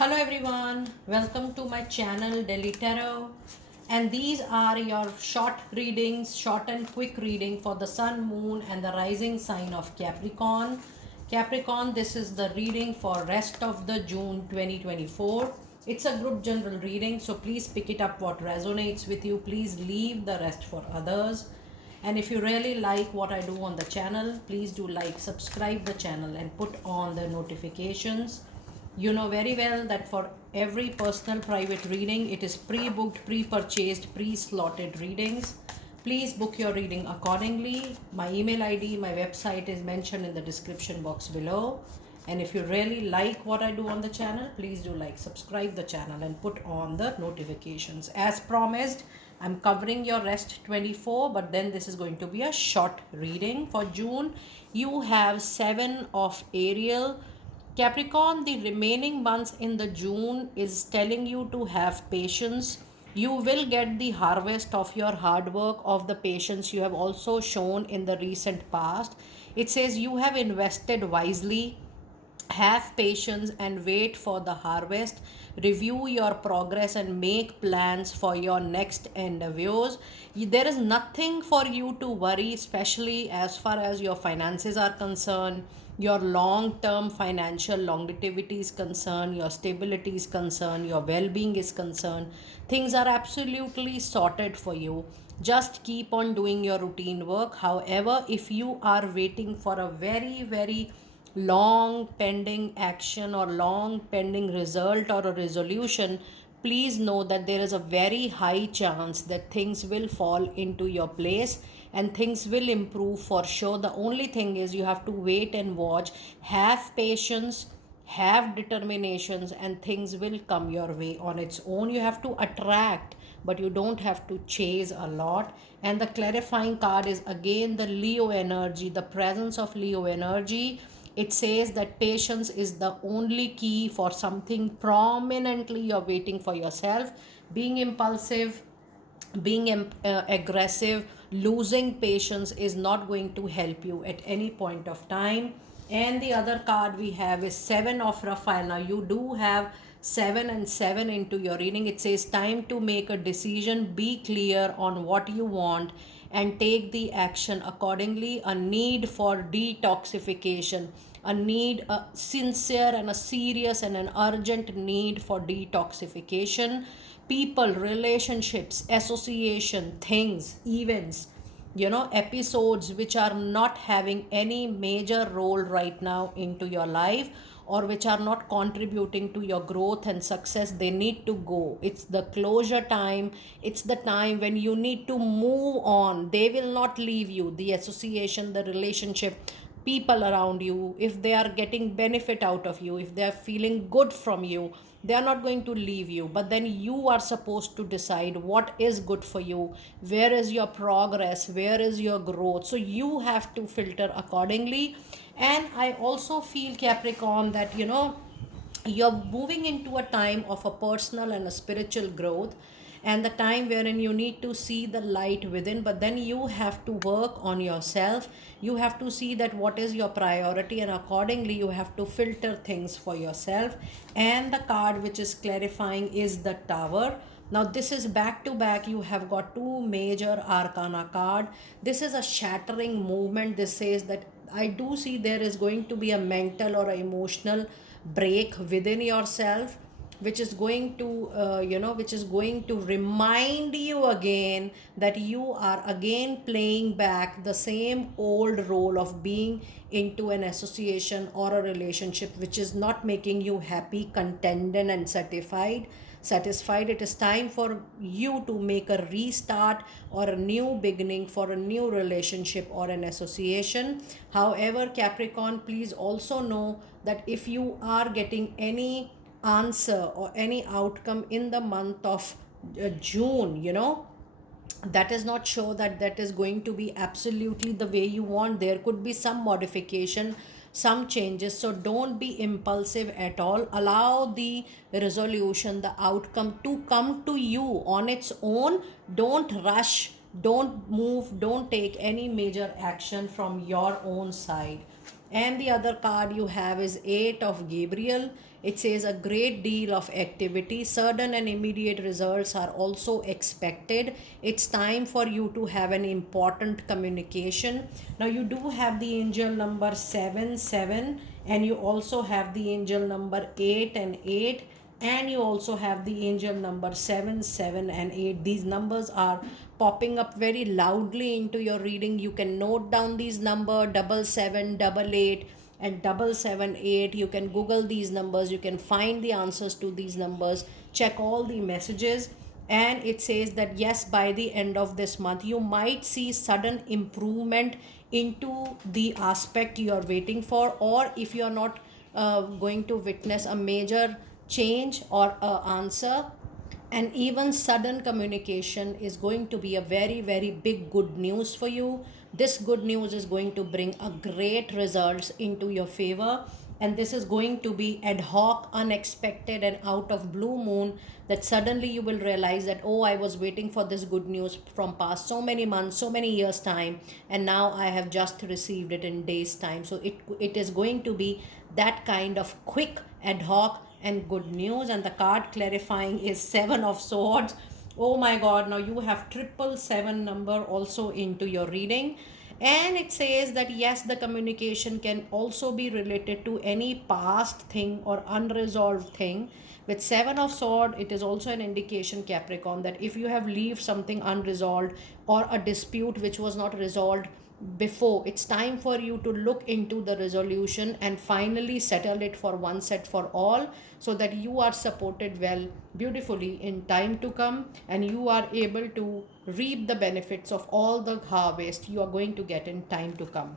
Hello everyone, welcome to my channel Delhi Tarot, and these are your short readings, short and quick reading for the sun, moon and the rising sign of Capricorn. Capricorn, this is the reading for rest of the June 2024. It's a group general reading, so please pick it up what resonates with you. Please leave the rest for others. And if you really like what I do on the channel, please do like, subscribe the channel and put on the notifications. You know very well that for every personal private reading, it is pre-booked, pre-purchased, pre-slotted readings. Please book your reading accordingly. My email ID, my website is mentioned in the description box below. And if you really like what I do on the channel, please do like, subscribe the channel and put on the notifications. As promised, I'm covering your rest 24, but then this is going to be a short reading for June. You have 7 of Ariel. Capricorn, the remaining months in the June is telling you to have patience. You will get the harvest of your hard work, of the patience you have also shown in the recent past. It says you have invested wisely. Have patience and wait for the harvest. Review your progress and make plans for your next endeavors. There is nothing for you to worry, especially as far as your finances are concerned, your long term financial longevity is concerned, your stability is concerned, your well being is concerned. Things are absolutely sorted for you. Just keep on doing your routine work. However, if you are waiting for a very long pending action or long pending result or a resolution, please know that there is a very high chance that things will fall into your place and things will improve for sure. The only thing is you have to wait and watch, have patience, have determinations, and things will come your way on its own. You have to attract, but you don't have to chase a lot. And the clarifying card is again the Leo energy, the presence of Leo energy. It says that patience is the only key for something prominently you're waiting for yourself. Being impulsive, being aggressive, losing patience is not going to help you at any point of time. And the other card we have is 7 of Raphael. Now you do have 7 and 7 into your reading. It says time to make a decision, be clear on what you want and take the action accordingly. A need for detoxification, a need, a sincere and a serious and an urgent need for detoxification. People, relationships, association, things, events, episodes which are not having any major role right now into your life or which are not contributing to your growth and success, they need to go. It's the closure time. It's the time when you need to move on. They will not leave you. The association, the relationship, people around you, if they are getting benefit out of you, if they are feeling good from you, they are not going to leave you. But then you are supposed to decide what is good for you, where is your progress, where is your growth. So you have to filter accordingly. And I also feel, Capricorn, that you're moving into a time of a personal and a spiritual growth, and the time wherein you need to see the light within, but then you have to work on yourself. You have to see that what is your priority, and accordingly you have to filter things for yourself. And the card which is clarifying is the Tower. Now this is back to back. You have got two major arcana card. This is a shattering movement. This says that I do see there is going to be a mental or a emotional break within yourself, which is going to which is going to remind you again that you are again playing back the same old role of being into an association or a relationship which is not making you happy, contented and satisfied. It is time for you to make a restart or a new beginning for a new relationship or an association. However, Capricorn, please also know that if you are getting any answer or any outcome in the month of June, that is not sure that that is going to be absolutely the way you want. There could be some modification, some changes. So don't be impulsive at all. Allow the resolution, the outcome to come to you on its own. Don't rush, don't move, don't take any major action from your own side. And the other card you have is Eight of Gabriel. It says a great deal of activity. Sudden and immediate results are also expected. It's time for you to have an important communication. Now you do have the angel number 7, and you also have the angel number 8 and 8, and you also have the angel number 7, 7 and 8. These numbers are popping up very loudly into your reading. You can note down these number 7, 7, 8 and 778. You can google these numbers, you can find the answers to these numbers, check all the messages. And it says that yes, by the end of this month you might see sudden improvement into the aspect you are waiting for, or if you are not going to witness a major change or a answer, and even sudden communication is going to be a very very big good news for you. This good news is going to bring a great results into your favor, and this is going to be ad hoc, unexpected and out of blue moon, that suddenly you will realize that, oh, I was waiting for this good news from past so many months, so many years time, and now I have just received it in days time. So it is going to be that kind of quick, ad hoc and good news. And the card clarifying is Seven of Swords. Oh my god, now you have 777 number also into your reading. And it says that yes, the communication can also be related to any past thing or unresolved thing. With Seven of Sword, it is also an indication, Capricorn, that if you have left something unresolved or a dispute which was not resolved before, it's time for you to look into the resolution and finally settle it for once set for all, so that you are supported well, beautifully in time to come, and you are able to reap the benefits of all the harvest you are going to get in time to come.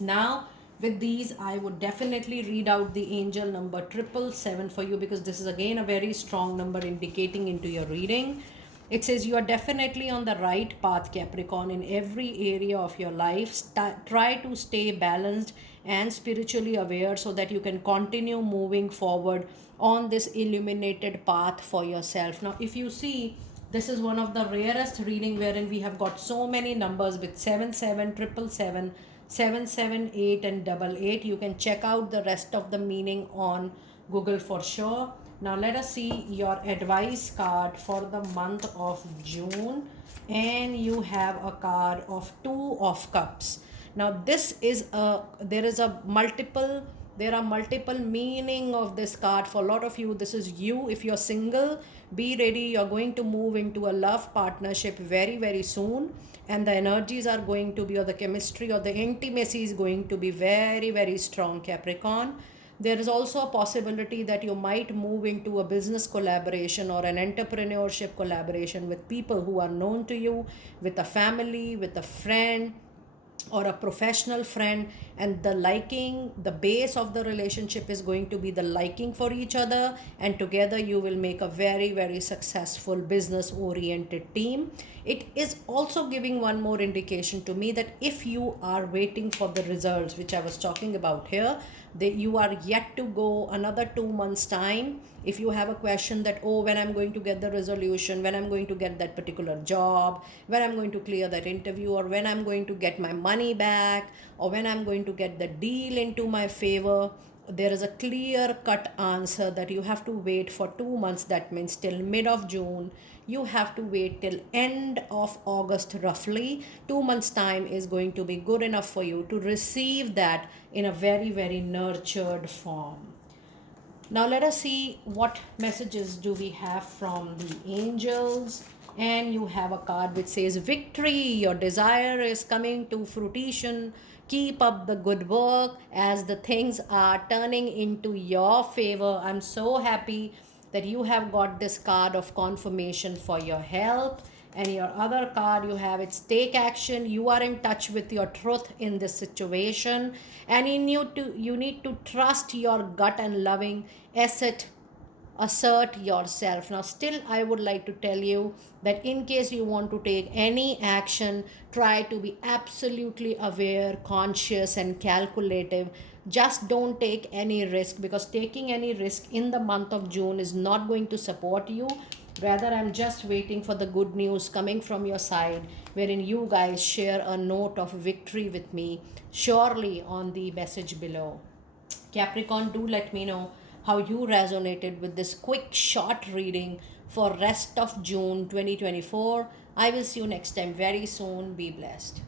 Now with these, I would definitely read out the angel number 777 for you, because this is again a very strong number indicating into your reading. It says you are definitely on the right path, Capricorn, in every area of your life. Try to stay balanced and spiritually aware so that you can continue moving forward on this illuminated path for yourself. Now if you see, this is one of the rarest reading wherein we have got so many numbers with 77, 777, 778 and 88. You can check out the rest of the meaning on Google for sure. Now let us see your advice card for the month of June, and you have a card of Two of Cups. Now this is a, there are multiple meaning of this card. For a lot of you, this is you. If you're single, be ready, you're going to move into a love partnership very very soon, and the energies are going to be, or the chemistry or the intimacy is going to be very very strong, Capricorn. There is also a possibility that you might move into a business collaboration or an entrepreneurship collaboration with people who are known to you, with a family, with a friend or a professional friend. And the liking, the base of the relationship is going to be the liking for each other, and together you will make a very very successful business oriented team. It is also giving one more indication to me that if you are waiting for the results which I was talking about here, that you are yet to go another 2 months time. If you have a question that, oh, when I'm going to get the resolution, when I'm going to get that particular job, when I'm going to clear that interview, or when I'm going to get my money back, or when I'm going to get the deal into my favor, there is a clear cut answer that you have to wait for 2 months. That means till mid of June. You have to wait till end of August roughly. 2 months time is going to be good enough for you to receive that in a very very nurtured form. Now let us see what messages do we have from the angels. And you have a card which says victory, your desire is coming to fruition. Keep up the good work as the things are turning into your favor. I'm so happy that you have got this card of confirmation for your health. And your other card you have, it's take action. You are in touch with your truth in this situation, and you need to trust your gut and loving asset, assert yourself. Now still I would like to tell you that in case you want to take any action, try to be absolutely aware, conscious and calculative. Just don't take any risk, because taking any risk in the month of June is not going to support you. Rather, I'm just waiting for the good news coming from your side, wherein you guys share a note of victory with me, surely on the message below. Capricorn, do let me know how you resonated with this quick, short reading for rest of June 2024. I will see you next time very soon. Be blessed.